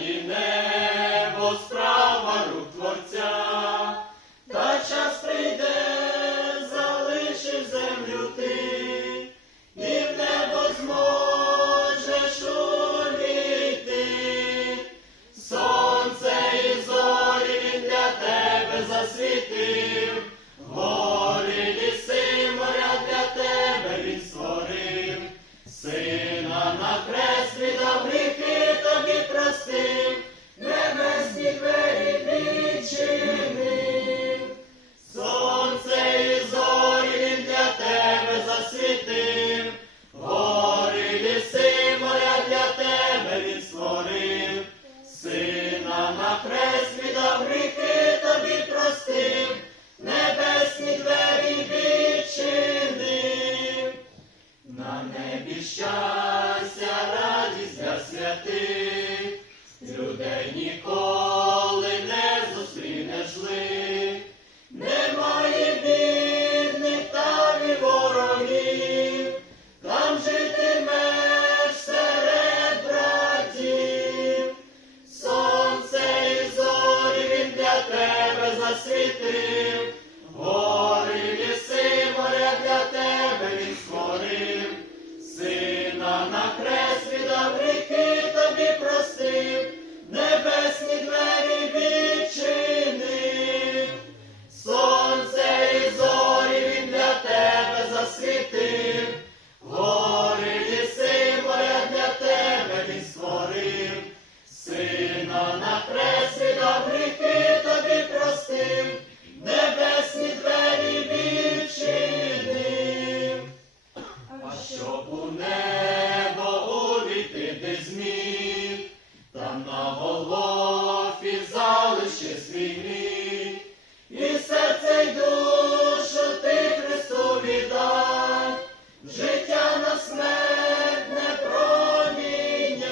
і небо справа рук творця, та час прийде, залишиш землю ти, і в небо зможеш увійти. Сонце і зорі він для тебе засвітив, гори, ліси, моря для тебе він створив, сина на хрест віддав гріхи щастя, радість для святих, людей ніколи тебе зміг, там на Голгофі залиши свій гріх, і серце й душу ти Христу віддай, життя на смерть не проміняй.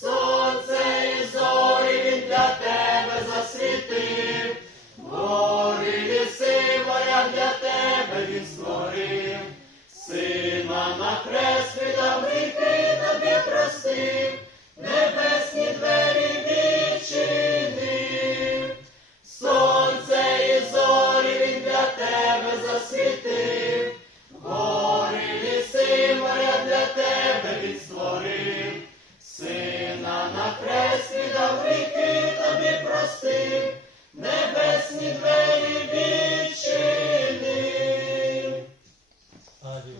Сонце і зорі він для тебе засвітив, гори, ліси, моря для тебе він створив, сина на хрест